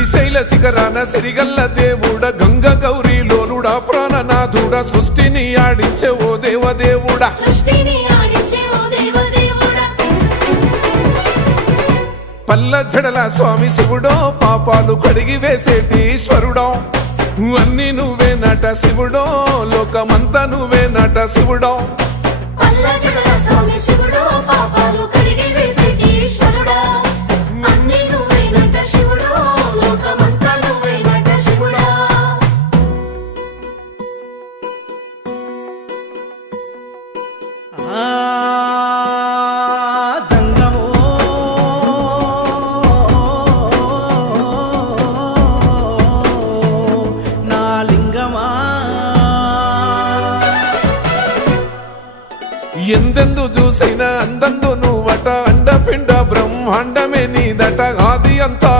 శ్రీశైల శిఖరాన సిరిగల్ల దేవుడ గంగ గౌరీ లోలుడా ప్రాణనాథుడ సృష్టిని ఆడించే ఓ దేవదేవుడా పల్ల జడల స్వామి శివుడో పాపాలు కడిగి వేసేటి ఈశ్వరుడో అన్ని నువ్వే నట శివుడో లోకమంతా నువ్వే నట శివుడో ఎందెందు చూసిన అందందు నువ్వట అండపిండ బ్రహ్మాండమే నీదట ఆది అంతా